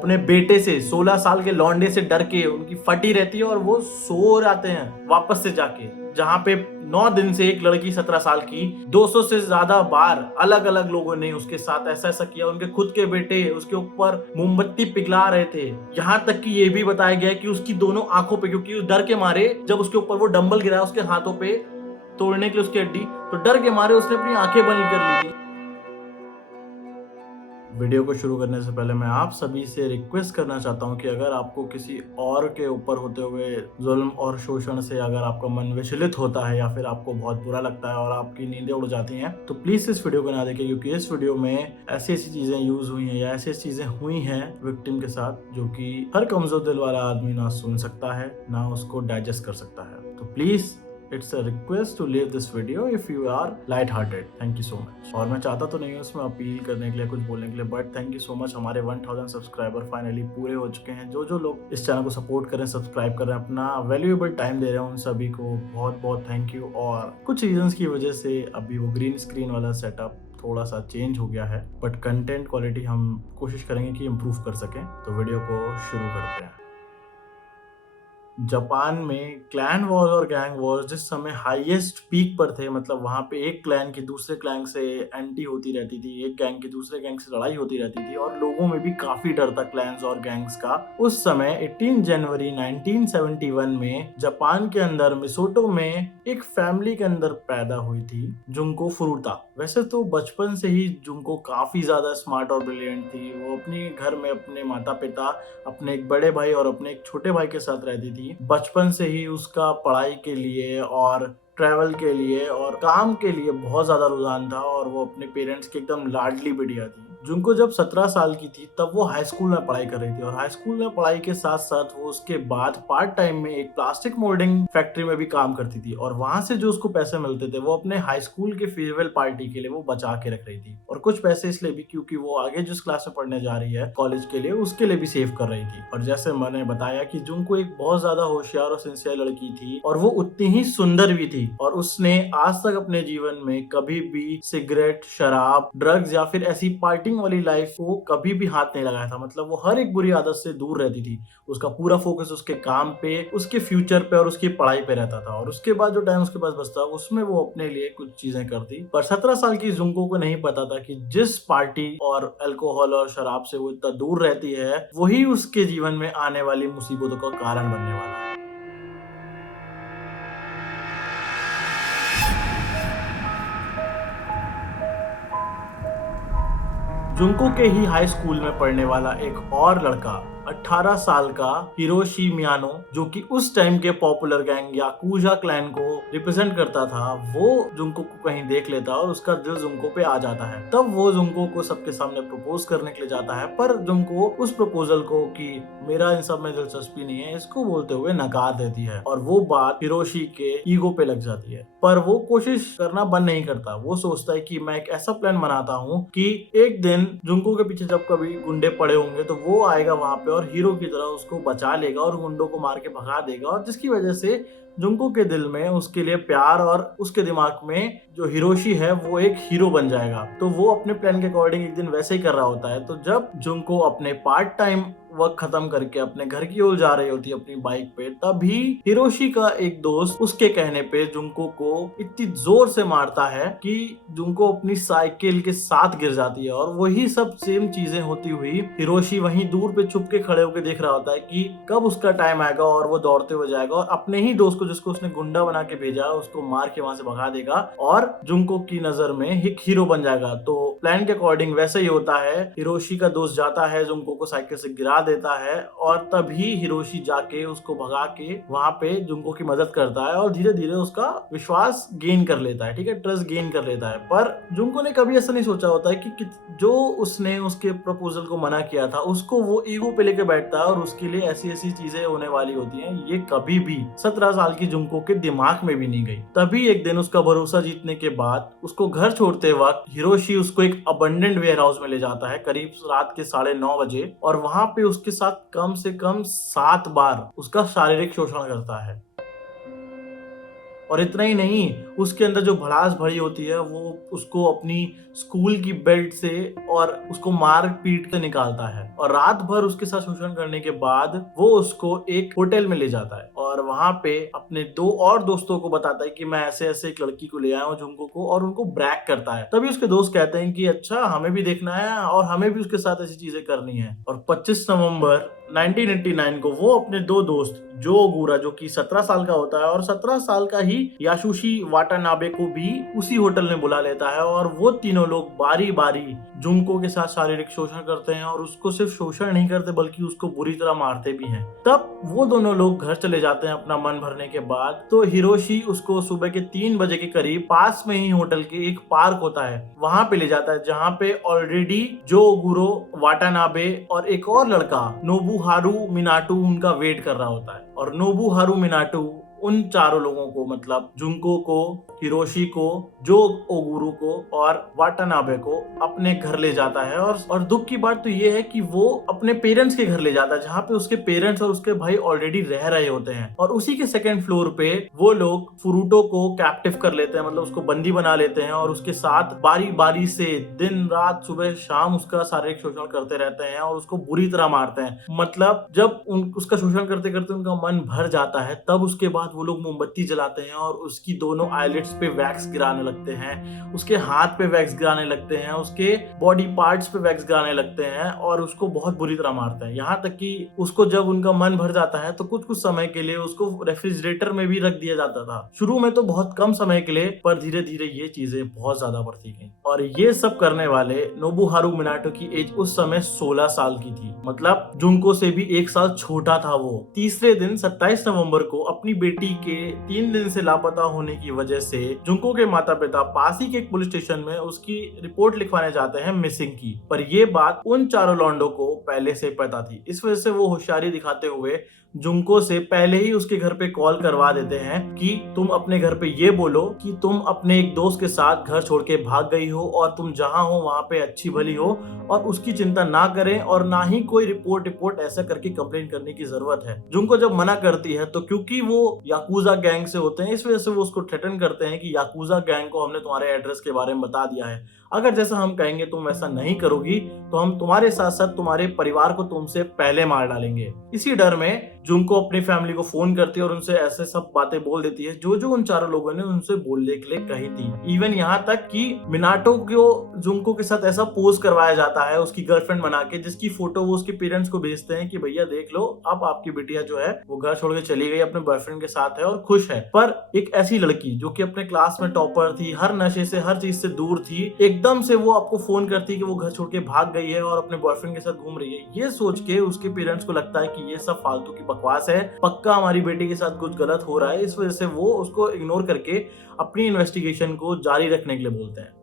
अपने बेटे से 16 साल के लौंडे से डर के उनकी फटी रहती है और वो सो जाते हैं वापस से जाके, जहां पे 9 दिन से एक लड़की 17 साल की 200 से ज्यादा बार अलग अलग लोगों ने उसके साथ ऐसा ऐसा किया। उनके खुद के बेटे उसके ऊपर मोमबत्ती पिघला रहे थे, यहाँ तक कि ये भी बताया गया कि उसकी दोनों आंखों पे, क्योंकि उस डर के मारे जब उसके ऊपर वो डंबल गिरा उसके हाथों पे तोड़ने के लिए उसकी हड्डी, तो डर के मारे उसने अपनी आंखें बंद कर ली थी। वीडियो को शुरू करने से पहले मैं आप सभी से रिक्वेस्ट करना चाहता हूं कि अगर आपको किसी और के ऊपर होते हुए जुल्म और शोषण से अगर आपका मन विचलित होता है या फिर आपको बहुत बुरा लगता है और आपकी नींदें उड़ जाती हैं, तो प्लीज इस वीडियो को ना देखें, क्योंकि इस वीडियो में ऐसी ऐसी चीजें यूज हुई हैं या ऐसी ऐसी चीजें हुई हैं विक्टिम के साथ जो कि हर कमजोर दिल वाला आदमी ना सुन सकता है ना उसको डाइजेस्ट कर सकता है। तो please it's a request to leave this video if you are light hearted. Thank you so much. और मैं चाहता तो नहीं हूँ इसमें अपील करने के लिए, कुछ बोलने के लिए, but thank you so much. हमारे 1000 सब्सक्राइबर फाइनली पूरे हो चुके हैं। जो लोग इस चैनल को सपोर्ट कर रहे हैं, सब्सक्राइब कर रहे हैं, अपना वैल्यूएबल टाइम दे रहे हैं, उन सभी को बहुत बहुत थैंक यू। और कुछ रीजंस की वजह से अभी वो ग्रीन स्क्रीन वाला सेटअप थोड़ा सा चेंज हो गया है, बट कंटेंट क्वालिटी हम कोशिश करेंगे कि इम्प्रूव कर सकें। तो वीडियो को शुरू करते हैं। जापान में क्लैन वॉर और गैंग वॉर जिस समय हाईएस्ट पीक पर थे, मतलब वहां पे एक क्लैन की दूसरे क्लैन से एंटी होती रहती थी, एक गैंग की दूसरे गैंग से लड़ाई होती रहती थी और लोगों में भी काफी डर था क्लैन्स और गैंग्स का। उस समय 18 जनवरी 1971 में जापान के अंदर मिसोटो में एक फैमिली के अंदर पैदा हुई थी जुंको फुरुता। वैसे तो बचपन से ही जुंको काफी ज्यादा स्मार्ट और ब्रिलियंट थी। वो अपने घर में अपने माता पिता, अपने एक बड़े भाई और अपने एक छोटे भाई के साथ रहती थी। बचपन से ही उसका पढ़ाई के लिए और ट्रैवल के लिए और काम के लिए बहुत ज्यादा रुझान था और वो अपने पेरेंट्स की एकदम लाडली बिटिया थी। जुनको जब 17 साल की थी तब वो हाई स्कूल में पढ़ाई कर रही थी और हाई स्कूल में पढ़ाई के साथ साथ वो उसके बाद पार्ट टाइम में एक प्लास्टिक मोल्डिंग फैक्ट्री में भी काम करती थी और वहां से जो उसको पैसे मिलते थे वो अपने हाई स्कूल के फेयरवेल पार्टी के लिए वो बचा के रख रही थी। और कुछ पैसे इसलिए भी क्योंकि वो आगे जिस क्लास में पढ़ने जा रही है कॉलेज के लिए, उसके लिए भी सेव कर रही थी। और जैसे मैंने बताया कि जुनको एक बहुत ज्यादा होशियार और सिंसियर लड़की थी और वो उतनी ही सुंदर भी थी और उसने आज तक अपने जीवन में कभी भी सिगरेट, शराब, ड्रग्स या फिर ऐसी पार्टी वाली लाइफ को कभी भी हाथ नहीं लगाया था। मतलब वो हर एक बुरी आदत से दूर रहती थी। उसका पूरा फोकस उसके काम पे, उसके फ्यूचर पे और उसकी पढ़ाई पे रहता था। और उसके बाद जो टाइम उसके पास बचता उसमें वो अपने लिए कुछ चीजें करती। पर 17 साल की जुंको को नहीं पता था कि जिस पार्टी और अल्कोहल और शराब से वो इतना दूर रहती है वही उसके जीवन में आने वाली मुसीबतों का कारण बनने वाला है। जुंको के ही हाई स्कूल में पढ़ने वाला एक और लड़का 18 साल का हिरोशी मियानो, जो कि उस टाइम के पॉपुलर गैंग याकुजा क्लैन को रिप्रेजेंट करता था, वो जुंको को कहीं देख लेता और उसका दिल जुंको पे आ जाता है। तब वो जुंको को सबके सामने प्रपोज करने के लिए जाता है, पर जुंको उस प्रपोजल को कि मेरा इन सब में दिलचस्पी नहीं है इसको बोलते हुए नकार देती है और वो बात हिरोशी के ईगो पे लग जाती है। पर वो कोशिश करना बंद नहीं करता। वो सोचता है कि मैं एक ऐसा प्लान बनाता हूँ कि एक दिन जुंको के पीछे जब कभी गुंडे पड़े होंगे तो वो आएगा वहां पे और हीरो की तरह उसको बचा लेगा और गुंडों को मार के भगा देगा, और जिसकी वजह से जुंको के दिल में उसके लिए प्यार और उसके दिमाग में जो हिरोशी है वो एक हीरो बन जाएगा। तो वो अपने प्लान के अकॉर्डिंग एक दिन वैसे ही कर रहा होता है। तो जब जुंको अपने पार्ट टाइम वर्क खत्म करके अपने घर की ओर जा रही होती है अपनी बाइक पे, तभी हिरोशी का एक दोस्त उसके कहने पे जुंको को इतनी जोर से मारता है कि जुंको अपनी साइकिल के साथ गिर जाती है। और वही सब सेम चीजें होती हुई हिरोशी वहीं दूर पे छुप के खड़े होकर देख रहा होता है कि कब उसका टाइम आएगा और वो दौड़ते हुए जाएगा और अपने ही दोस्त को, जिसको उसने गुंडा बना के भेजा, उसको मार के वहां से भगा देगा और जुंको की नजर में एक हीरो बन जाएगा। तो प्लान के अकॉर्डिंग वैसे ही होता है। हिरोशी का दोस्त जाता है, जुंको को साइकिल से गिरा देता है और तभी हिरोशी जाके उसको भगा के वहां पे जुंको की मदद करता है और धीरे धीरे उसका विश्वास गेन कर लेता है, ठीक है, ट्रस्ट गेन कर लेता है। पर जुंको ने कभी ऐसा नहीं सोचा होता है कि जो उसने उसके प्रपोजल को मना किया था उसको वो ईगो पे लेके बैठता है और उसके लिए ऐसी ऐसी चीजें होने वाली होती हैं, ये कभी भी 17 साल की जुंको के दिमाग में भी नहीं गई। तभी एक दिन उसका भरोसा जीतने के बाद उसको घर छोड़ते वक्त हिरोशी उसको एक अबंडेंट वेयर हाउस में ले जाता है करीब रात के 9:30 बजे और वहां पे उसके साथ कम से कम 7 बार उसका शारीरिक शोषण करता है। और इतना ही नहीं, उसके अंदर जो भड़ास भरी होती है वो उसको अपनी स्कूल की बेल्ट से और उसको मार पीट के निकालता है, और रात भर उसके साथ शोषण करने के बाद वो उसको एक होटल में ले जाता है और वहां पे अपने दो और दोस्तों को बताता है कि मैं ऐसे ऐसे एक लड़की को ले आया हूँ जुंको को, और उनको ब्रैग करता है। तभी उसके दोस्त कहते हैं कि अच्छा, हमें भी देखना है और हमें भी उसके साथ ऐसी चीजें करनी है। और 25 नवंबर 1989 को वो अपने दो दोस्त जो ओगुरा, जो कि 17 साल का होता है, और 17 साल का ही यासुशी वाटानाबे को भी उसी होटल में बुला लेता है, और वो तीनों लोग बारी बारी जुंको के साथ शारीरिक शोषण करते हैं, और उसको सिर्फ शोषण नहीं करते बल्कि उसको बुरी तरह मारते भी हैं। तब वो दोनों लोग घर चले जाते हैं अपना मन भरने के बाद। तो हिरोशी उसको सुबह के 3 बजे के करीब पास में ही होटल के एक पार्क होता है वहां पे ले जाता है, जहां पे ऑलरेडी जो ओगुरो वाटानाबे और एक और लड़का नोबुहारू मिनाटो उनका वेट कर रहा होता है। और नोबुहारू मिनाटो उन चारों लोगों को, मतलब जुंको को, हिरोशी को, जो ओगुरू को और वाटानाबे को अपने घर ले जाता है। और दुख की बात तो ये है कि वो अपने पेरेंट्स के घर ले जाता है, जहाँ पे उसके पेरेंट्स और उसके भाई ऑलरेडी रह रहे होते हैं। और उसी के सेकंड फ्लोर पे वो लोग फुरुटो को कैप्टिव कर लेते हैं, मतलब उसको बंदी बना लेते हैं, और उसके साथ बारी बारी से दिन रात सुबह शाम उसका शारीरिक शोषण करते रहते हैं और उसको बुरी तरह मारते हैं। मतलब जब उसका शोषण करते करते उनका मन भर जाता है, तब उसके बाद वो लोग मोमबत्ती जलाते हैं और उसकी दोनों आईलिड्स पे वैक्स गिराने लगते हैं, उसके हाथ पे वैक्स गिराने लगते हैं, उसके बॉडी पार्ट्स पे वैक्स गिराने लगते हैं, और उसको बहुत बुरी तरह मारते हैं। यहाँ तक कि उसको जब उनका मन भर जाता है तो कुछ कुछ समय के लिए उसको रेफ्रिजरेटर में भी रख दिया जाता था। शुरू में तो बहुत कम समय के लिए, पर धीरे धीरे ये चीजें बहुत ज्यादा बढ़ती गई। और ये सब करने वाले नोबुहारू मिनाटो की एज उस समय 16 साल की थी, मतलब जुंको से भी 1 साल छोटा था वो। तीसरे दिन 27 नवंबर को अपनी बेटी के 3 दिन से लापता होने की वजह से जुंको के माता पिता पास ही के एक पुलिस स्टेशन में उसकी रिपोर्ट लिखवाने जाते हैं मिसिंग की। पर ये बात उन चारों लॉन्डो को पहले से पता थी, इस वजह से वो होशियारी दिखाते हुए जुंको से पहले ही उसके घर पे कॉल करवा देते हैं कि तुम अपने घर पे ये बोलो कि तुम अपने एक दोस्त के साथ घर छोड़ के भाग गई हो, और तुम जहां हो वहां पे अच्छी भली हो, और उसकी चिंता ना करें, और ना ही कोई रिपोर्ट ऐसा करके कंप्लेन करने की जरूरत है। जुंको जब मना करती है तो क्योंकि वो याकुजा गैंग से होते हैं, इस वजह से वो उसको थ्रेटन करते हैं कि याकुजा गैंग को हमने तुम्हारे एड्रेस के बारे में बता दिया है, अगर जैसा हम कहेंगे तुम वैसा नहीं करोगी तो हम तुम्हारे साथ साथ तुम्हारे परिवार को तुमसे पहले मार डालेंगे। इसी डर में जुंको अपनी फैमिली को फोन करती है और उनसे ऐसे सब बातें बोल देती है जो जो उन चारों लोगों ने उनसे बोलने के लिए कही थी। इवन यहाँ तक कि मिनाटो को जुंको के साथ ऐसा पोज करवाया जाता है उसकी गर्लफ्रेंड बना के, जिसकी फोटो वो उसके पेरेंट्स को भेजते हैं कि भैया देख लो, अब आपकी बिटिया जो है वो घर छोड़ के चली गई, अपने बॉयफ्रेंड के साथ है और खुश है। पर एक ऐसी लड़की जो कि अपने क्लास में टॉपर थी, हर नशे से हर चीज से दूर थी, एकदम से वो आपको फोन करती है कि वो घर छोड़ के भाग गई है और अपने बॉयफ्रेंड के साथ घूम रही है। ये सोच के उसके पेरेंट्स को लगता है कि ये सब फालतू की बकवास है, पक्का हमारी बेटी के साथ कुछ गलत हो रहा है। इस वजह से वो उसको इग्नोर करके अपनी इन्वेस्टिगेशन को जारी रखने के लिए बोलते हैं।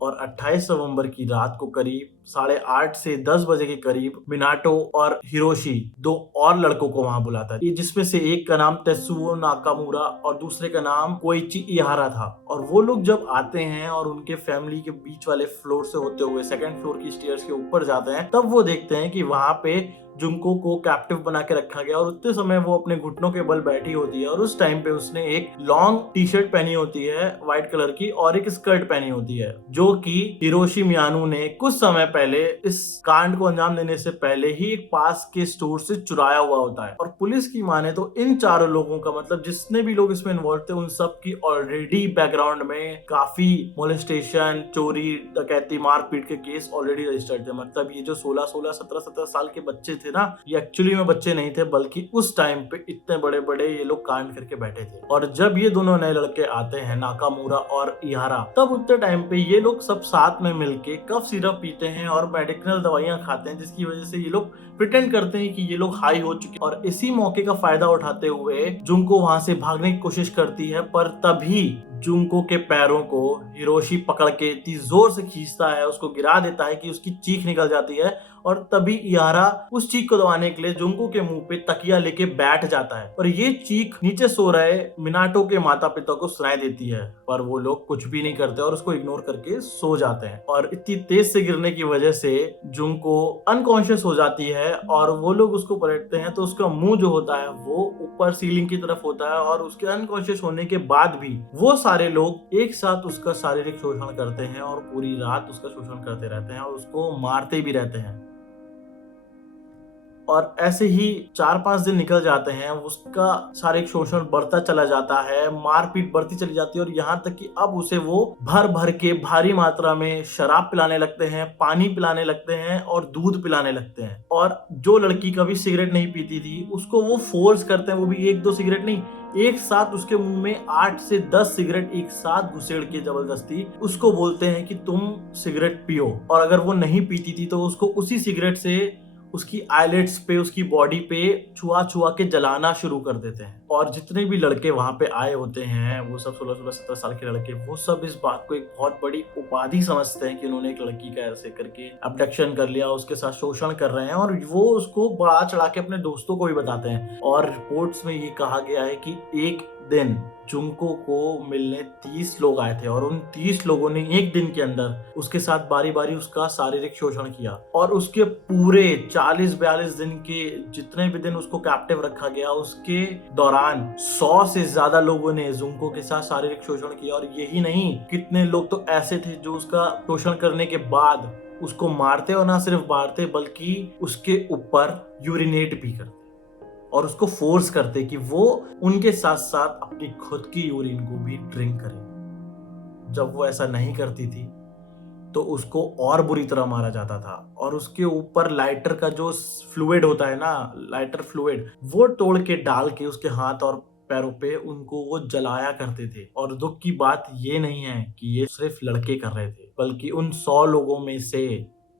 और 28 नवंबर की रात को करीब 8:30 से 10 बजे के करीब मिनाटो और हिरोशी दो और लड़कों को वहां बुलाता है, जिसमें से एक का नाम तेत्सुओ नाकामुरा और दूसरे का नाम कोइची इहारा था। और वो लोग जब आते हैं और उनके फैमिली के बीच वाले फ्लोर से होते हुए सेकंड फ्लोर की स्टेयर्स के ऊपर जाते हैं, तब वो देखते हैं कि वहां पे जुंको को कैप्टिव बना के रखा गया और उतने समय वो अपने घुटनों के बल बैठी होती है। और उस टाइम पे उसने एक लॉन्ग टी शर्ट पहनी होती है व्हाइट कलर की और एक स्कर्ट पहनी होती है, जो कि हिरोशी मियानो ने कुछ समय पहले इस कांड को अंजाम देने से पहले ही एक पास के स्टोर से चुराया हुआ होता है। और पुलिस की माने तो इन चारों लोगों का, मतलब जितने भी लोग इसमें इन्वॉल्व थे, उन सब की ऑलरेडी बैकग्राउंड में काफी मोलेस्टेशन, चोरी, डकैती, मारपीट के केस ऑलरेडी रजिस्टर्ड थे। मतलब ये जो 16, 17 साल के बच्चे थे ना, ये एक्चुअली में बच्चे नहीं थे, बल्कि उस टाइम पे इतने बड़े बड़े ये लोग कांड करके बैठे थे। और जब ये दोनों नए लड़के आते हैं, नाकामुरा और इहारा, तब उतने टाइम पे ये लोग सब साथ में मिलके कफ सिरप पीते हैं और मेडिकल दवाइयां खाते हैं, जिसकी वजह से ये लोग प्रिटेंड करते हैं कि ये लोग हाई हो चुके हैं। और इसी मौके का फायदा उठाते हुए जुंको वहां से भागने की कोशिश करती है, पर तभी जुंको के पैरों को हिरोशी पकड़ के इतनी जोर से खींचता है, उसको गिरा देता है कि उसकी चीख निकल जाती है। और तभी इहारा उस चीख को दबाने के लिए जुंको के मुंह पे तकिया लेके बैठ जाता है और ये चीख नीचे सो रहे मिनाटो के माता पिता को सुनाई देती है, पर वो लोग कुछ भी नहीं करते और उसको इग्नोर करके सो जाते हैं। और इतनी तेज से गिरने की वजह से जुंको अनकॉन्शियस हो जाती है और वो लोग उसको पलटते हैं तो उसका मुंह जो होता है वो ऊपर सीलिंग की तरफ होता है और उसके अनकॉन्शियस होने के बाद भी वो सारे लोग एक साथ उसका शारीरिक शोषण करते हैं और पूरी रात उसका शोषण करते रहते हैं और उसको मारते भी रहते हैं। और ऐसे ही 4-5 दिन निकल जाते हैं, उसका शारीरिक शोषण बढ़ता चला जाता है, मारपीट बढ़ती चली जाती है और यहाँ तक कि अब उसे वो भर भर के भारी मात्रा में शराब पिलाने लगते हैं, पानी पिलाने लगते हैं और दूध पिलाने लगते हैं। और जो लड़की कभी सिगरेट नहीं पीती थी उसको वो फोर्स करते हैं, वो भी 1-2 सिगरेट नहीं, एक साथ उसके मुंह में 8 से 10 सिगरेट एक साथ घुसेड़ के जबरदस्ती उसको बोलते हैं कि तुम सिगरेट पियो। और अगर वो नहीं पीती थी तो उसको उसी सिगरेट से उसकी आईलेट्स पे, उसकी बॉडी पे छुआ छुआ के जलाना शुरू कर देते हैं। और जितने भी लड़के वहां पे आए होते हैं वो सब 16-17 साल के लड़के, वो सब इस बात को एक बहुत बड़ी उपाधि समझते हैं कि उन्होंने एक लड़की का ऐसे करके अबडक्शन कर लिया, उसके साथ शोषण कर रहे हैं और वो उसको बढ़ा चढ़ा के अपने दोस्तों को भी बताते हैं। और रिपोर्ट्स में ये कहा गया है कि एक दिन जुंको को मिलने 30 लोग आए थे और उन 30 लोगों ने एक दिन के अंदर उसके साथ बारी बारी उसका शारीरिक शोषण किया। और उसके पूरे 40-42 दिन के जितने भी दिन उसको कैप्टिव रखा गया उसके दौरान 100 से ज्यादा लोगों ने जुंको के साथ शारीरिक शोषण किया। और यही नहीं, कितने लोग तो ऐसे थे जो उसका शोषण करने के बाद उसको मारते और ना सिर्फ मारते बल्कि उसके ऊपर यूरिनेट भी करते और उसको फोर्स करते कि वो उनके साथ साथ अपनी खुद की यूरिन को भी ड्रिंक करे। जब वो ऐसा नहीं करती थी तो उसको और बुरी तरह मारा जाता था। और उसके ऊपर लाइटर का जो फ्लूइड होता है ना, लाइटर फ्लूइड, वो तोड़ के डाल के उसके हाथ और पैरों पे उनको वो जलाया करते थे। और दुख की बात ये नहीं है कि ये सिर्फ लड़के कर रहे थे, बल्कि उन 100 लोगों में से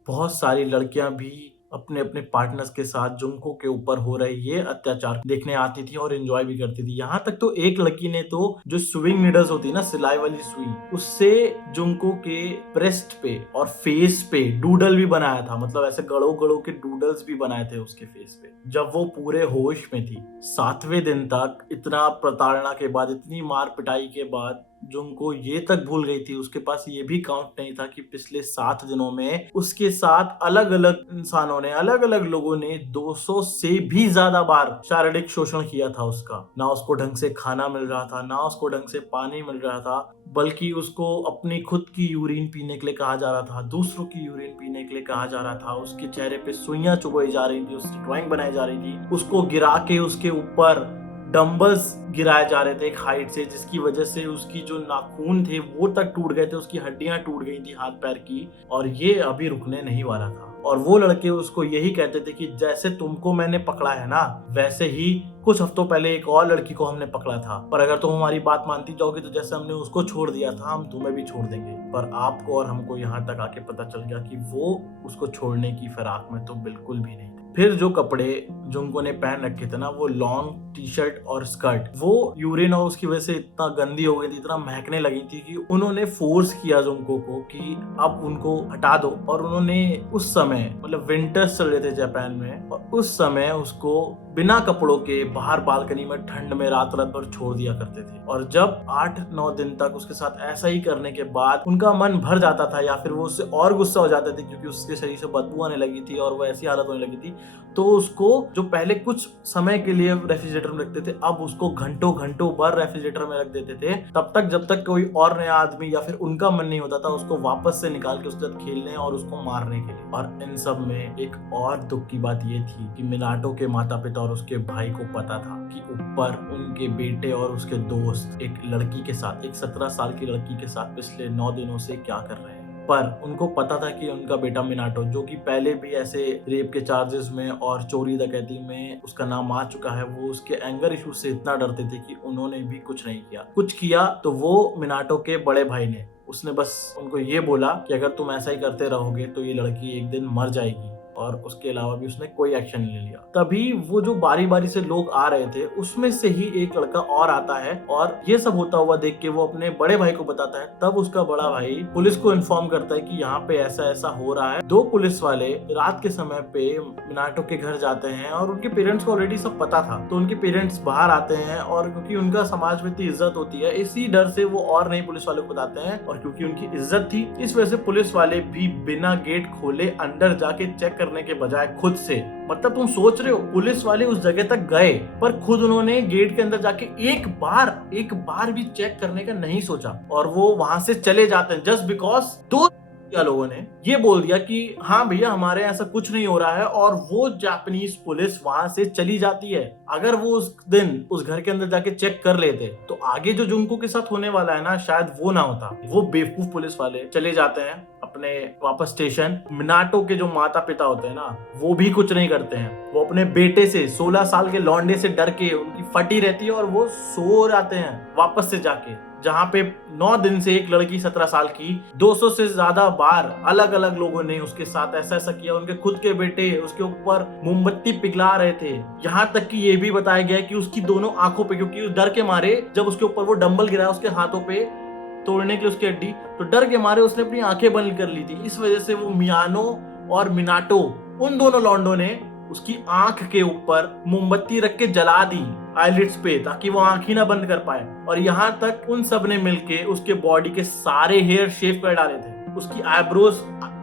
बहुत सारी लड़कियां भी अपने अपने पार्टनर्स के साथ जुंको के ऊपर हो रहे ये अत्याचार देखने आती थी और एंजॉय भी करती थी। यहाँ तक तो एक लड़की ने तो जो स्विंग नीडल्स होती है ना, सिलाई वाली सुई, उससे जुंको के ब्रेस्ट पे और फेस पे डूडल भी बनाया था। मतलब ऐसे गड़ो गड़ो के डूडल्स भी बनाए थे उसके फेस पे जब वो पूरे होश में थी। 7वें दिन तक इतना प्रताड़ना के बाद, इतनी मार पिटाई के बाद जुंको ये तक भूल गई थी, उसके पास ये भी काउंट नहीं था कि पिछले 7 दिनों में उसके साथ अलग अलग इंसानों ने, अलग अलग लोगों ने 200 से भी ज्यादा बार शारीरिक शोषण किया था उसका। ना उसको ढंग से खाना मिल रहा था, ना उसको ढंग से पानी मिल रहा था, बल्कि उसको अपनी खुद की यूरिन पीने के लिए कहा जा रहा था, दूसरों की यूरिन पीने के लिए कहा जा रहा था। उसके चेहरे पे सुइयां चुभाई जा रही थी, उसकी ड्राइंग बनाई जा रही थी, उसको गिरा के उसके ऊपर डंबल्स गिराए जा रहे थे एक हाइट से, जिसकी वजह से उसकी जो नाखून थे वो तक टूट गए थे, उसकी हड्डियां टूट गई थी हाथ पैर की। और ये अभी रुकने नहीं वाला था। और वो लड़के उसको यही कहते थे कि जैसे तुमको मैंने पकड़ा है ना, वैसे ही कुछ हफ्तों पहले एक और लड़की को हमने पकड़ा था, पर अगर तुम हमारी बात मानती जाओगी तो जैसे हमने उसको छोड़ दिया था हम तुम्हें भी छोड़ देंगे। पर आपको और हमको यहाँ तक आके पता चल गया कि वो उसको छोड़ने की फिराक में तो बिल्कुल भी नहीं थे। फिर जो कपड़े जुंको ने पहन रखे थे ना, वो लॉन्ग टी शर्ट और स्कर्ट, वो यूरिन और उसकी वजह से इतना गंदी हो गई थी, इतना महकने लगी थी कि उन्होंने फोर्स किया जुंको को कि अब उनको हटा दो। और उन्होंने उस समय, मतलब विंटर्स चल रहे थे जापान में, और उस समय उसको बिना कपड़ों के बाहर बालकनी में ठंड में रात रात भर छोड़ दिया करते थे। और जब 8-9 दिन तक उसके साथ ऐसा ही करने के बाद उनका मन भर जाता था या फिर वो उससे और गुस्सा हो जाते थे क्योंकि उसके शरीर से बदबू आने लगी थी और वो ऐसी हालत होने लगी थी, तो उसको जो पहले कुछ समय के लिए रेफ्रिजरेटर में रखते थे, अब उसको घंटों घंटों भर रेफ्रिजरेटर में रख देते थे, तब तक जब तक कोई और नया आदमी या फिर उनका मन नहीं होता था उसको वापस से निकाल के उसके साथ खेलने और उसको मारने के लिए। और इन सब में एक और दुख की बात ये थी कि मिनाटो के माता पिता और उसके भाई को पता था कि ऊपर उनके बेटे और उसके दोस्त एक लड़की के साथ, एक 17 साल की लड़की के साथ पिछले 9 दिनों से क्या कर रहे हैं। पर उनको पता था कि उनका बेटा मिनाटो, जो कि पहले भी ऐसे रेप के चार्जेस में और चोरी डकैती में उसका नाम आ चुका है, वो उसके एंगर इश्यूज से इतना डरते थे कि उन्होंने भी कुछ नहीं किया। कुछ किया तो वो मिनाटो के बड़े भाई ने, उसने बस उनको ये बोला कि अगर तुम ऐसा ही करते रहोगे तो ये लड़की एक दिन मर जाएगी। और उसके अलावा भी उसने कोई एक्शन नहीं लिया। तभी वो जो बारी बारी से लोग आ रहे थे उसमें से ही एक लड़का और आता है और ये सब होता हुआ देख के वो अपने बड़े भाई को बताता है। तब उसका बड़ा भाई पुलिस को इन्फॉर्म करता है कि यहाँ पे ऐसा ऐसा हो रहा है। दो पुलिस वाले रात के समय पे मिनाटो के घर जाते हैं और उनके पेरेंट्स को ऑलरेडी सब पता था, तो उनके पेरेंट्स बाहर आते हैं और क्योंकि उनका समाज में इतनी इज्जत होती है इसी डर से वो और नहीं पुलिस वालों को बताते हैं, और क्योंकि उनकी इज्जत थी इस वजह से पुलिस वाले भी बिना गेट खोले अंदर जाके चेक करने के बजाय खुद से, मतलब तुम सोच रहे हो पुलिस वाले उस जगह तक गए पर खुद उन्होंने गेट के अंदर जाके एक बार भी चेक करने का नहीं सोचा और वो वहां से चले जाते हैं जस्ट बिकॉज दो लोगों ने ये बोल दिया कि हाँ भैया हमारे ऐसा कुछ नहीं हो रहा है, और वो जापानीज पुलिस वहां से चली जाती है। अगर वो उस दिन उस घर के अंदर जाके चेक कर लेते तो आगे जो जुंको के साथ होने वाला है ना शायद वो ना होता। वो बेवकूफ पुलिस वाले चले जाते हैं अपने वापस स्टेशन। मिनाटो के जो माता पिता होते हैं ना वो भी कुछ नहीं करते हैं, वो अपने बेटे से 16 साल के लौंडे से डर के उनकी फटी रहती है और वो सो जाते हैं वापस से जाके, जहाँ पे 9 दिन से एक लड़की 17 साल की 200 से ज्यादा बार अलग अलग लोगों ने उसके साथ ऐसा ऐसा किया। उनके खुद के बेटे उसके ऊपर मोमबत्ती पिघला रहे थे, यहाँ तक कि ये भी बताया गया कि उसकी दोनों आंखों पे, क्योंकि उस डर के मारे जब उसके ऊपर वो डंबल गिरा उसके हाथों पे तोड़ने के लिए उसकी हड्डी, तो डर के मारे उसने अपनी आंखें बंद कर ली थी। इस वजह से वो मियानो और मिनाटो उन दोनों लॉन्डो ने उसकी आंख के ऊपर मोमबत्ती रख के जला दी आईलिड्स पे, ताकि वो आंख ही ना बंद कर पाए। और यहाँ तक उन सब ने मिलके उसके बॉडी के सारे हेयर शेव कर डाले थे। उसकी आईब्रोज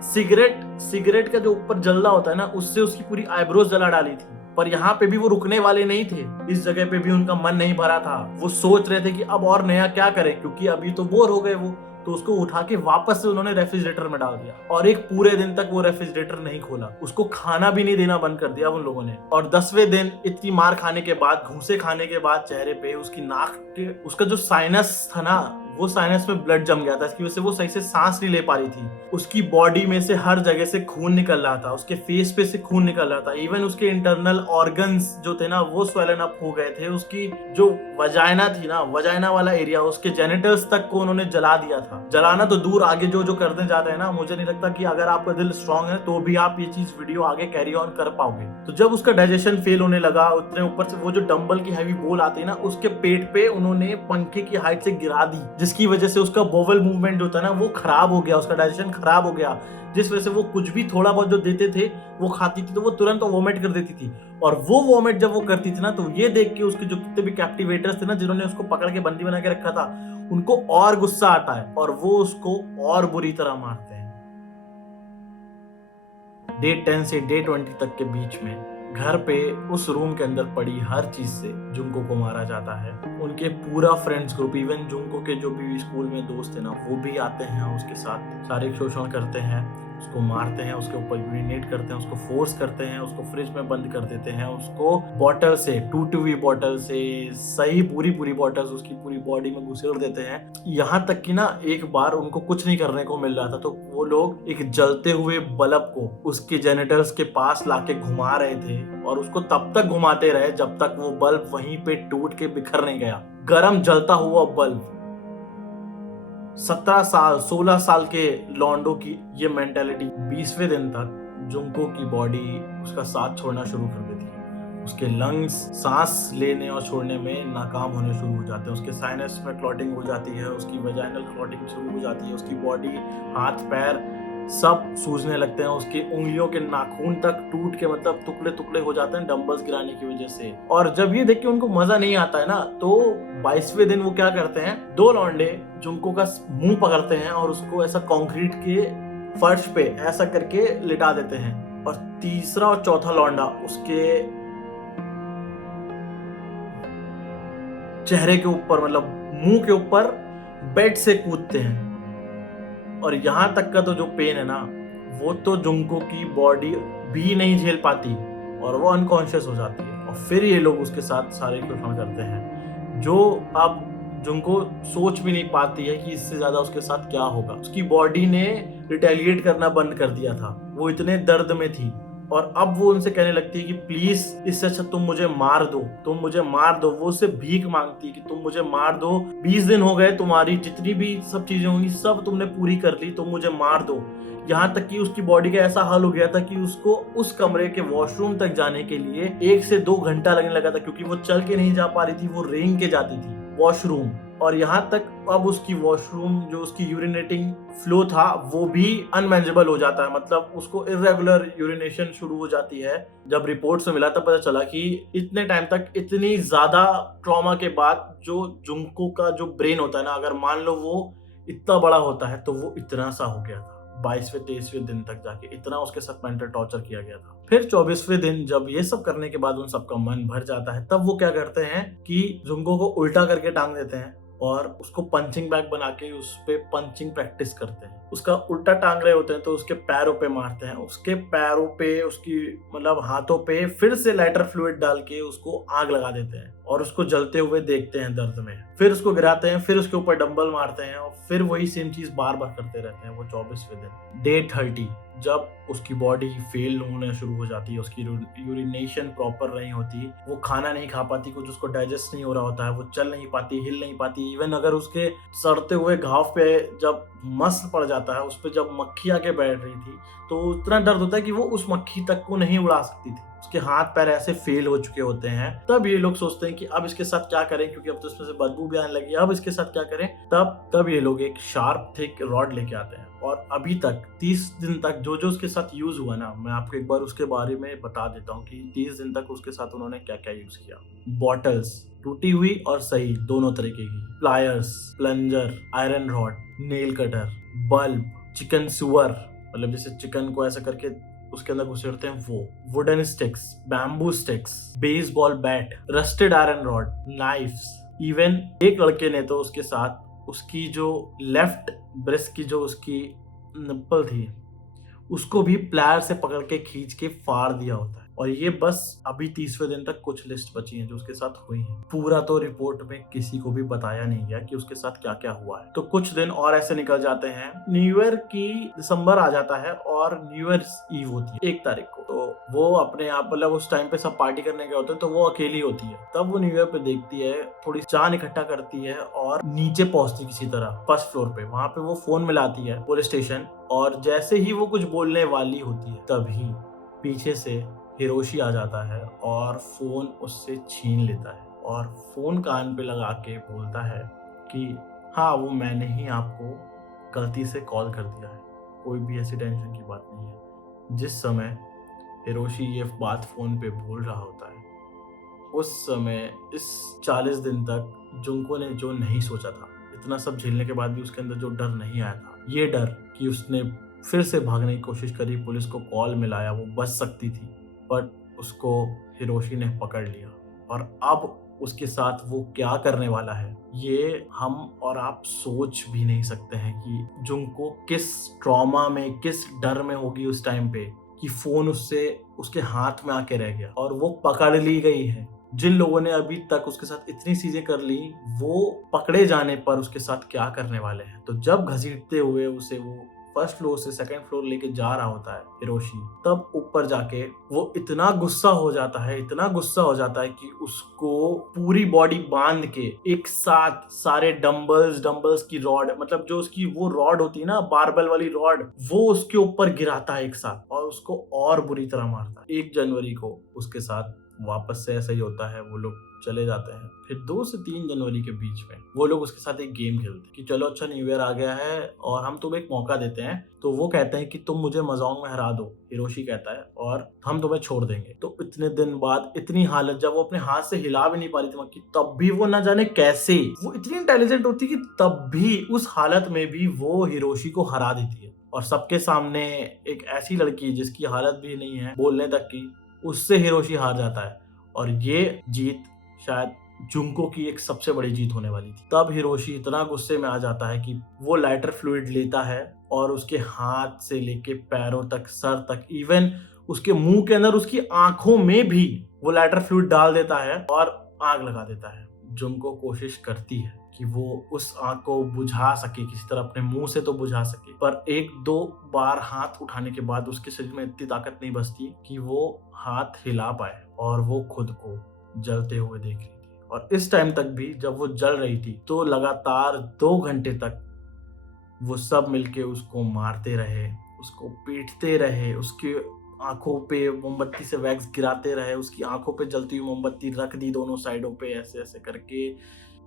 सिगरेट का जो ऊपर जल्दा होता है ना उससे उसकी पूरी आईब्रोज जला डाली थी। पर यहाँ पे भी वो रुकने वाले नहीं थे, इस जगह पे भी उनका मन नहीं भरा था। वो सोच रहे थे कि अब और नया क्या करें, क्योंकि अभी तो बोर हो गए वो, तो उसको उठा के वापस से उन्होंने रेफ्रिजरेटर में डाल दिया और एक पूरे दिन तक वो रेफ्रिजरेटर नहीं खोला। उसको खाना भी नहीं देना बंद कर दिया उन लोगों ने। और 10वें दिन इतनी मार खाने के बाद, घूंसे खाने के बाद चेहरे पे उसकी नाक के उसका जो साइनस था ना वो साइनस में ब्लड जम गया था, इसकी वजह से वो सही से सांस नहीं ले पा रही थी। उसकी बॉडी में से हर जगह से खून निकल रहा था, उसके फेस पे से खून निकल रहा था। इवन उसके इंटरनल ऑर्गन्स जो थे ना वो स्वेलन अप हो गए थे। उसकी जो वजाइना थी ना, वजाइना वाला एरिया, उसके जेनिटल्स तक को उन्होंने जला दिया था। जलाना तो दूर, आगे जो जो करने जा रहे हैं ना, मुझे नहीं लगता कि अगर आपका दिल स्ट्रांग है तो भी आप ये चीज वीडियो आगे कैरी ऑन कर पाओगे। तो जब उसका डाइजेशन फेल होने लगा, उतने ऊपर से वो जो डंबल की हैवी बॉल आती है ना उसके पेट पे उन्होंने पंखे की हाइट से गिरा दी, जिसकी वजह से उसका बोवल मूवमेंट होता है ना वो खराब हो गया, उसका डाइजेशन खराब हो गया, जिस वजह से वो कुछ भी थोड़ा बहुत जो देते थे वो खाती थी तो वो तुरंत वोमिट कर देती थी। और वो वोमिट जब वो करती थी ना तो ये देख के उसके जो कितने भी कैप्टिवेटर्स थे ना जिन्होंने उसको पकड़ के बंदी बना के रखा था उनको और गुस्सा आता है और वो उसको और बुरी तरह मारते हैं। डे 10 से डे 20 तक के बीच में घर पे उस रूम के अंदर पड़ी हर चीज से जुंको को मारा जाता है। उनके पूरा फ्रेंड्स ग्रुप, इवन जुंको के जो भी स्कूल में दोस्त है ना वो भी आते हैं, उसके साथ शारीरिक शोषण करते हैं, उसको मारते हैं, उसके ऊपर यूरिनेट करते हैं, उसको फोर्स करते हैं, उसको फ्रिज में बंद कर देते हैं, उसको बॉटल से 2 हुई बॉटल से सही पूरी बॉटल्स उसकी पूरी बॉडी में घुसेड़ देते हैं। यहाँ तक कि ना एक बार उनको कुछ नहीं करने को मिल रहा था तो वो लोग एक जलते हुए बल्ब को उसके जेनिटल्स के पास लाके घुमा रहे थे और उसको तब तक घुमाते रहे जब तक वो बल्ब वहीं पे टूट के बिखर नहीं गया। गरम जलता हुआ बल्ब। 17 साल 16 साल के लॉन्डो की ये मेंटेलिटी 20वें दिन तक जुंको की बॉडी उसका साथ छोड़ना शुरू कर देती है। उसके लंग्स सांस लेने और छोड़ने में नाकाम होने शुरू हो जाते हैं, उसके साइनस में क्लॉटिंग हो जाती है, उसकी वजाइनल क्लॉटिंग शुरू हो जाती है, उसकी बॉडी हाथ पैर सब सूजने लगते हैं, उसकी उंगलियों के नाखून तक टूट के मतलब टुकड़े टुकड़े हो जाते हैं डंबल्स गिराने की वजह से। और जब ये देख के उनको मजा नहीं आता है ना तो 22वें दिन वो क्या करते हैं, 2 लौंडे जुंको का मुंह पकड़ते हैं और उसको ऐसा कंक्रीट के फर्श पे ऐसा करके लिटा देते हैं और तीसरा और चौथा लौंडा उसके चेहरे के ऊपर मतलब मुंह के ऊपर बेड से कूदते हैं। और यहाँ तक का तो जो पेन है ना वो तो जुंको की बॉडी भी नहीं झेल पाती और वो अनकॉन्शियस हो जाती है और फिर ये लोग उसके साथ शारीरिक शोषण करते हैं जो अब जुंको सोच भी नहीं पाती है कि इससे ज्यादा उसके साथ क्या होगा। उसकी बॉडी ने रिटेलिएट करना बंद कर दिया था, वो इतने दर्द में थी और अब वो उनसे कहने लगती है कि प्लीज इससे अच्छा तुम मुझे मार दो, तुम मुझे मार दो। वो उससे भीख मांगती है कि तुम मुझे मार दो, 20 दिन हो गए, तुम्हारी जितनी भी सब चीजें होंगी सब तुमने पूरी कर ली, तुम मुझे मार दो। यहाँ तक कि उसकी बॉडी का ऐसा हाल हो गया था कि उसको उस कमरे के वॉशरूम तक जाने के लिए 1 से 2 घंटा लगने लगा था, क्योंकि वो चल के नहीं जा पा रही थी, वो रेंग के जाती थी वॉशरूम। और यहाँ तक अब उसकी वॉशरूम जो उसकी यूरिनेटिंग फ्लो था वो भी अनमैनेजेबल हो जाता है, मतलब उसको इरेगुलर यूरिनेशन शुरू हो जाती है। जब रिपोर्ट्स में मिला तब पता चला कि इतने टाइम तक इतनी ज्यादा ट्रॉमा के बाद जो जुंको का जो ब्रेन होता है ना, अगर मान लो वो इतना बड़ा होता है तो वो इतना सा हो गया था। 22वें-23वें दिन तक जाके इतना उसके साथ मेंटल टॉर्चर किया गया था। फिर 24वें दिन जब ये सब करने के बाद उन सबका मन भर जाता है, तब वो क्या करते हैं कि जुंको को उल्टा करके टांग देते हैं और उसको पंचिंग बैग बना के उस पे पंचिंग प्रैक्टिस करते हैं। उसका उल्टा टांग रहे होते हैं तो उसके पैरों पे मारते हैं, उसके पैरों पे, उसकी मतलब हाथों पे फिर से लाइटर फ्लूइड डाल के उसको आग लगा देते हैं और उसको जलते हुए देखते हैं दर्द में। फिर उसको गिराते हैं, फिर उसके ऊपर डंबल मारते हैं और फिर वही सेम चीज बार बार करते रहते हैं वो 24वें दिन। डे 30 जब उसकी बॉडी फेल होने शुरू हो जाती है, उसकी यूरिनेशन प्रॉपर नहीं होती, वो खाना नहीं खा पाती, कुछ उसको डाइजेस्ट नहीं हो रहा होता है, वो चल नहीं पाती, हिल नहीं पाती। इवन अगर उसके सड़ते हुए घाव पे जब मस्त पड़ जाता है, उस पे जब मक्खी आके बैठ रही थी तो इतना दर्द होता है कि वो उस मक्खी तक को नहीं उड़ा सकती थी। उसके हाथ पैर ऐसे फेल हो चुके होते हैं। तब ये लोग सोचते हैं कि अब इसके साथ क्या करें, क्योंकि अब तो इसमें से बदबू भी आने लगी है, अब इसके साथ क्या करें। तब ये लोग एक शार्प थिक रॉड लेके आते हैं और अभी तक 30 दिन तक जो जो उसके साथ यूज हुआ ना, मैं आपको एक बार उसके बारे में बता देता हूँ कि 30 दिन तक उसके साथ उन्होंने क्या क्या यूज किया। बॉटल्स, टूटी हुई और सही दोनों तरीके की, pliers, plunger, iron rod, nail cutter, bulb, chicken सुअर, मतलब जैसे चिकन को ऐसा करके उसके अंदर घुसेड़ते हैं वो, wooden sticks, bamboo sticks, baseball bat, rusted iron rod, knifes. Even एक लड़के ने तो उसके साथ उसकी जो लेफ्ट ब्रेस्ट की जो उसकी निप्पल थी उसको भी प्लायर से पकड़ के खींच के फाड़ दिया होता है। और ये बस अभी 30वें दिन तक कुछ लिस्ट बची है जो उसके साथ हुई है। पूरा तो रिपोर्ट में किसी को भी बताया नहीं गया कि उसके साथ क्या क्या हुआ है। तो कुछ दिन और ऐसे निकल जाते हैं। न्यू ईयर की दिसंबर आ जाता है और न्यू ईयर ईव होती है 1 तारीख को। तो वो अपने आप मतलब उस टाइम पे सब पार्टी करने गए होते हैं तो वो अकेली होती है। तब वो न्यू ईयर पे देखती है, थोड़ी चांद इकट्ठा करती है और नीचे पहुंचती किसी तरह फर्स्ट फ्लोर पे। वहां पे वो फोन मिलाती है पुलिस स्टेशन और जैसे ही वो कुछ बोलने वाली होती है तभी पीछे से हिरोशी आ जाता है और फोन उससे छीन लेता है और फोन कान पे लगा के बोलता है कि हाँ, वो मैंने ही आपको गलती से कॉल कर दिया है, कोई भी ऐसी टेंशन की बात नहीं है। जिस समय हिरोशी ये बात फोन पे बोल रहा होता है उस समय इस 40 दिन तक जुंको ने जो नहीं सोचा था, इतना सब झेलने के बाद भी उसके अंदर जो डर नहीं आया था, ये डर कि उसने फिर से भागने की कोशिश करी, पुलिस को कॉल मिलाया, वो बच सकती थी, बट उसको हिरोशी ने पकड़ लिया। और अब उसके साथ वो क्या करने वाला है ये हम और आप सोच भी नहीं सकते हैं कि जुंको किस ट्रॉमा में, किस डर में होगी उस टाइम पे कि फोन उससे उसके हाथ में आके रह गया और वो पकड़ ली गई है। जिन लोगों ने अभी तक उसके साथ इतनी चीजें कर ली, वो पकड़े जाने पर उसके साथ क्या करने वाले हैं। तो जब घसीटते हुए उसे वो फर्स्ट फ्लोर से सेकंड फ्लोर लेके जा रहा होता है हिरोशी, तब ऊपर जाके वो इतना गुस्सा हो जाता है, इतना गुस्सा हो जाता है कि उसको पूरी बॉडी बांध के एक साथ सारे डंबल्स की रॉड, मतलब जो उसकी वो रॉड होती है ना, बारबेल वाली रॉड, वो उसके ऊपर गिराता है एक साथ और उसको और बुरी तरह मारता है। 1 जनवरी को उसके साथ वापस से ऐसा ही होता है, वो लोग चले जाते हैं। फिर 2 से 3 जनवरी के बीच में वो लोग उसके साथ एक गेम खेलते हैं कि चलो अच्छा न्यू ईयर आ गया है और हम तुम्हें एक मौका देते हैं। तो वो कहते हैं कि तुम मुझे मजांग में हरा दो, हिरोशी कहता है, और हम तुम्हें छोड़ देंगे। तो इतने दिन बाद इतनी हालत, जब वो अपने हाथ से हिला भी नहीं पा रही थी मक्खी, तब भी वो ना जाने कैसे, वो इतनी इंटेलिजेंट होती कि तब भी उस हालत में भी वो हिरोशी को हरा देती है। और सबके सामने एक ऐसी लड़की जिसकी हालत भी नहीं है बोलने तक की, उससे हिरोशी हार जाता है। और ये जीत शायद जुंको की एक सबसे बड़ी जीत होने वाली थी। तब हिरोशी इतना गुस्से में आ जाता है कि वो लाइटर फ्लूइड लेता है और उसके हाथ से लेके पैरों तक, सर तक, इवन उसके मुंह के अंदर, उसकी आंखों में भी वो लाइटर फ्लूइड डाल देता है और आग लगा देता है। जुंको कोशिश करती है कि वो उस आग को बुझा सके, किसी तरह अपने मुंह से तो बुझा सके, पर एक दो बार हाथ उठाने के बाद उसके शरीर में इतनी ताकत नहीं बचती कि वो हाथ हिला पाए और वो खुद को जलते हुए देख रही थी। और इस टाइम तक भी जब वो जल रही थी तो लगातार 2 घंटे तक वो सब मिलके उसको मारते रहे, उसको पीटते रहे, उसकी आँखों पे मोमबत्ती से वैक्स गिराते रहे, उसकी आँखों पे जलती हुई मोमबत्ती रख दी दोनों साइडों पे ऐसे-ऐसे करके,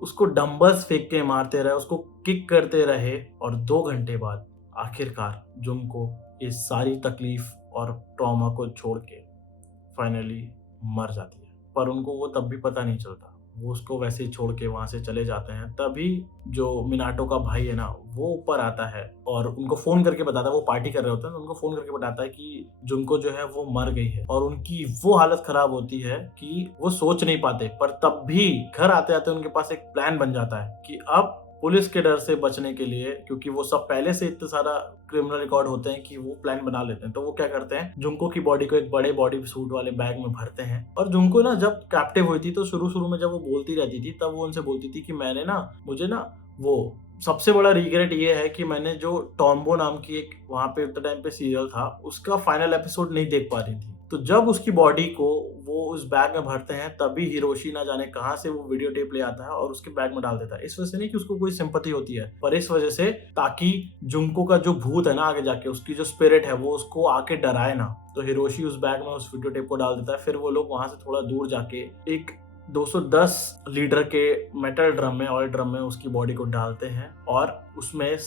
उसको डंबल्स फेंक के मारते रहे, उसको किक करते रहे और 2 घंटे बाद आखिरकार जुंको ये सारी तकलीफ और ट्रॉमा को छोड़ के फाइनली मर जाती है। पर उनको वो तब भी पता नहीं चलता। वो उसको वैसे ही छोड़ के वहाँ से चले जाते हैं। तभी जो मिनाटो का भाई है ना, वो ऊपर आता है और उनको फ़ोन करके बताता है, वो पार्टी कर रहे होते हैं, तो उनको फ़ोन करके बताता है कि जुनको जो है वो मर गई है और उनकी वो हालत ख़राब होती है कि वो सोच नहीं पाते। पर तब भी घर आते-आते उनके पास एक प्लान बन जाता है कि अब पुलिस के डर से बचने के लिए, क्योंकि वो सब पहले से इतना सारा क्रिमिनल रिकॉर्ड होते हैं कि वो प्लान बना लेते हैं। तो वो क्या करते हैं, जुंको की बॉडी को एक बड़े बॉडी सूट वाले बैग में भरते हैं। और जुंको ना जब कैप्टिव हुई थी तो शुरू-शुरू में जब वो बोलती रहती थी, तब वो उनसे बोलती थी कि मुझे ना वो सबसे बड़ा रिग्रेट ये है कि मैंने जो टॉम्बो नाम की एक वहाँ पे उतने टाइम पे सीरियल था, उसका फाइनल एपिसोड नहीं देख पा रही थी। तो जब उसकी बॉडी को वो उस बैग में भरते हैं, तभी हिरोशी ना जाने कहाँ से वो वीडियो टेप ले आता है और उसके बैग में डाल देता है। इस वजह से नहीं कि उसको कोई सिंपैथी होती है, पर इस वजह से ताकि जुंको का जो भूत है ना आगे जाके, उसकी जो स्पिरिट है वो उसको आके डराए ना। तो हिरोशी उस बैग में उस वीडियो टेप को डाल देता है। फिर वो लोग वहां से थोड़ा दूर जाके एक 210 लीटर के मेटल ड्रम में, ऑयल ड्रम में उसकी बॉडी को डालते हैं और उसमें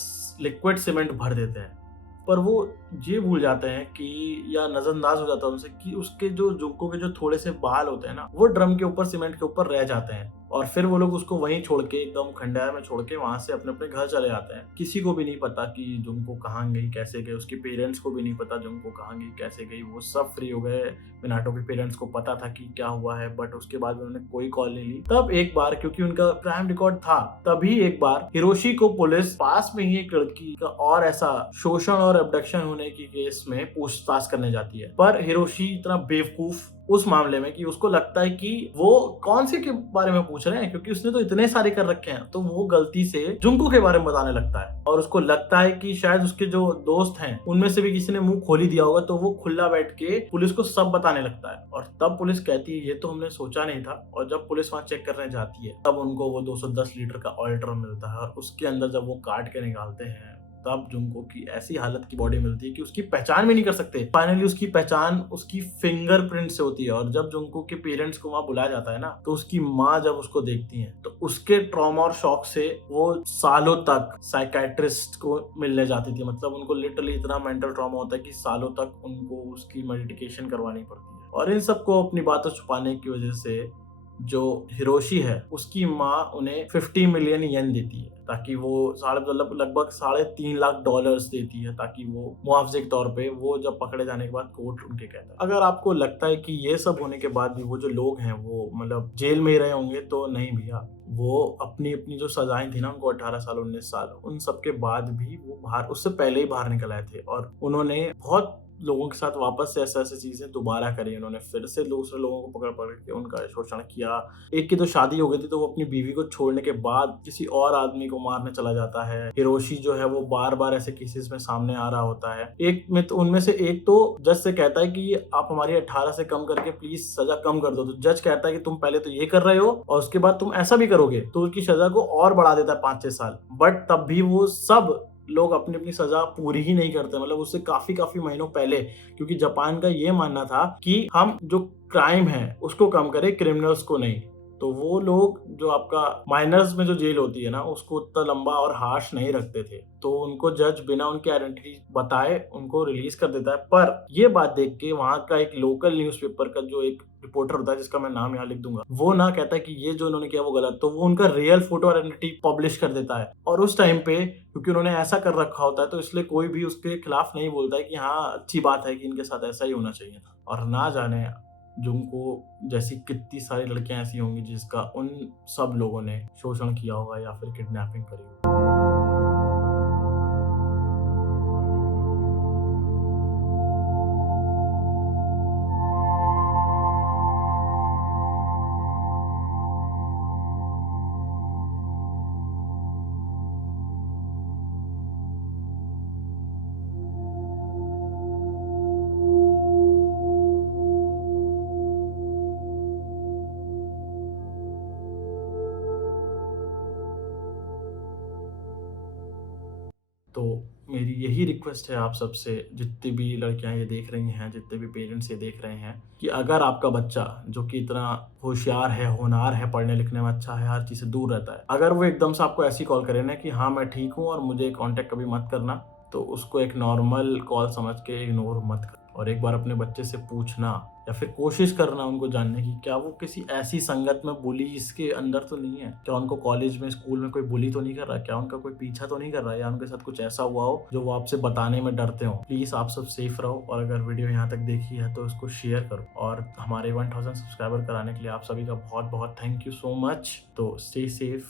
लिक्विड सीमेंट भर देते हैं। पर वो ये भूल जाते हैं कि, या नजरअंदाज हो जाता है उनसे कि उसके जो जुंको के जो थोड़े से बाल होते हैं ना, वो ड्रम के ऊपर सीमेंट के ऊपर रह जाते हैं। और फिर वो लोग उसको वहीं छोड़ के, एकदम खंडहर में छोड़ के वहां से अपने अपने घर चले जाते हैं। किसी को भी नहीं पता कि जुंको कहाँ गई, कैसे गई। उसके पेरेंट्स को भी नहीं पता जुंको कहाँ गई, कैसे गई। वो सब फ्री हो गए। मिनाटो के पेरेंट्स को पता था कि क्या हुआ है, बट उसके बाद उन्होंने कोई कॉल नहीं ली। तब एक बार, क्योंकि उनका क्राइम रिकॉर्ड था, तभी एक बार हिरोशी को पुलिस पास में ही एक लड़की का और ऐसा शोषण और अबडक्शन होने की केस में पूछताछ करने जाती है। पर हिरोशी इतना बेवकूफ उस मामले में कि उसको लगता है कि वो कौन से के बारे में पूछ रहे हैं, क्योंकि उसने तो इतने सारे कर रखे हैं। तो वो गलती से जुंको के बारे में बताने लगता है और उसको लगता है कि शायद उसके जो दोस्त हैं उनमें से भी किसी ने मुंह खोल ही दिया होगा। तो वो खुला बैठ के पुलिस को सब बताने लगता है और तब पुलिस कहती है ये तो हमने सोचा नहीं था। और जब पुलिस वहां चेक करने जाती है तब उनको वो 210 लीटर का ऑयल ड्रम मिलता है और उसके अंदर जब वो काट के निकालते हैं, तब जुंको की ऐसी हालत की बॉडी मिलती है कि उसकी पहचान भी नहीं कर सकते। फाइनली उसकी पहचान उसकी फिंगरप्रिंट से होती है। और जब जुंको के पेरेंट्स को वहां बुलाया जाता है ना, तो उसकी माँ जब उसको देखती है तो उसके ट्रॉमा और शॉक से वो सालों तक साइकेट्रिस्ट को मिलने जाती थी। मतलब उनको लिटरली इतना मेंटल ट्रॉमा होता है कि सालों तक उनको उसकी मेडिकेशन करवानी पड़ती है। और इन सबको अपनी बातों छुपाने की वजह से जो हिरोशी है उसकी माँ उन्हें 50 मिलियन येन देती है, ताकि वो लगभग $3.5 लाख देती है, ताकि वो मुआवजे के तौर पे, वो जब पकड़े जाने के बाद कोर्ट उनके कहता है। अगर आपको लगता है कि ये सब होने के बाद भी वो जो लोग हैं वो मतलब जेल में ही रहे होंगे, तो नहीं भैया, वो अपनी अपनी जो सजाएं थी ना उनको 18 साल 19 साल, उन सब के बाद भी वो बाहर, उससे पहले ही बाहर निकल आए थे। और उन्होंने बहुत लोगों के साथ वापस से ऐसे-ऐसे चीज़ें दोबारा करी। उन्होंने फिर से दूसरे लोगों को पकड़-पकड़ के उनका शोषण किया। एक की तो शादी हो गई थी, तो वो अपनी बीवी को छोड़ने के बाद किसी और आदमी को मारने चला जाता है। हिरोशी जो है वो बार-बार ऐसे केसेस में सामने आ रहा होता है। एक में तो उनमें से एक तो जज से कहता है कि आप हमारी 18 से कम करके प्लीज़ सज़ा कम कर दो। तो जज कहता है कि तुम पहले तो ये कर रहे हो और उसके बाद तुम ऐसा भी करोगे, तो उसकी सज़ा को और बढ़ा देता है 5-6 साल। बट तब भी वो सब लोग अपनी-अपनी सज़ा पूरी ही नहीं करते। मतलब उससे काफ़ी महीनों पहले, क्योंकि जापान का ये मानना था कि हम जो क्राइम है उसको कम करें, क्रिमिनल्स को नहीं। तो वो लोग जो आपका माइनर्स में जो जेल होती है ना, उसको उतना लंबा और हार्श नहीं रखते थे। तो उनको जज बिना उनकी आइडेंटिटी बताए उनको रिलीज कर देता है। पर ये बात देख के वहाँ का एक लोकल न्यूज़पेपर का जो एक रिपोर्टर होता है, जिसका मैं नाम यहाँ लिख दूंगा, वो ना कहता है कि ये जो उन्होंने किया वो गलत, तो वो उनका रियल फोटो आइडेंटिटी पब्लिश कर देता है। और उस टाइम पे क्योंकि उन्होंने ऐसा कर रखा होता है, तो इसलिए कोई भी उसके खिलाफ नहीं बोलता है कि हाँ अच्छी बात है कि इनके साथ ऐसा ही होना चाहिए था। और ना जाने जुंको जैसी कितनी सारी लड़कियां ऐसी होंगी जिसका उन सब लोगों ने शोषण किया होगा या फिर किडनैपिंग करी होगी। तो मेरी यही रिक्वेस्ट है आप सबसे, जितनी भी लड़कियां ये देख रही हैं, जितने भी पेरेंट्स ये देख रहे हैं, कि अगर आपका बच्चा जो कि इतना होशियार है, होनहार है, पढ़ने लिखने में अच्छा है, हर चीज़ से दूर रहता है, अगर वो एकदम से आपको ऐसी कॉल करे ना कि हाँ मैं ठीक हूँ और मुझे कांटेक्ट कभी मत करना, तो उसको एक नॉर्मल कॉल समझ के इग्नोर मत कर, और एक बार अपने बच्चे से पूछना या फिर कोशिश करना उनको जानने की, क्या वो किसी ऐसी संगत में बुलीज के अंदर तो नहीं है, क्या उनको कॉलेज में, स्कूल में कोई बुली तो नहीं कर रहा, क्या उनका कोई पीछा तो नहीं कर रहा है, या उनके साथ कुछ ऐसा हुआ हो जो वो आपसे बताने में डरते हो। प्लीज आप सब सेफ रहो, और अगर वीडियो यहाँ तक देखी है तो उसको शेयर करो, और हमारे 1000 सब्सक्राइबर कराने के लिए आप सभी का बहुत बहुत थैंक यू सो मच। तो स्टे सेफ,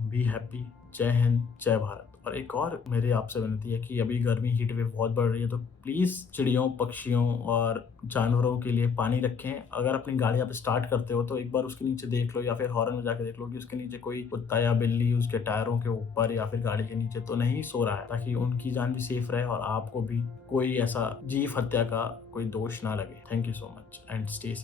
बी हैप्पी, जय हिंद, जय भारत। और एक और मेरी आपसे विनती है कि अभी गर्मी, हीट वेव बहुत बढ़ रही है, तो प्लीज़ चिड़ियों, पक्षियों और जानवरों के लिए पानी रखें। अगर अपनी गाड़ी आप स्टार्ट करते हो तो एक बार उसके नीचे देख लो, या फिर हॉर्न में जाके देख लो कि उसके नीचे कोई कुत्ता या बिल्ली उसके टायरों के ऊपर या फिर गाड़ी के नीचे तो नहीं सो रहा है, ताकि उनकी जान भी सेफ रहे और आपको भी कोई ऐसा जीव हत्या का कोई दोष ना लगे। Thank you so much and stay safe.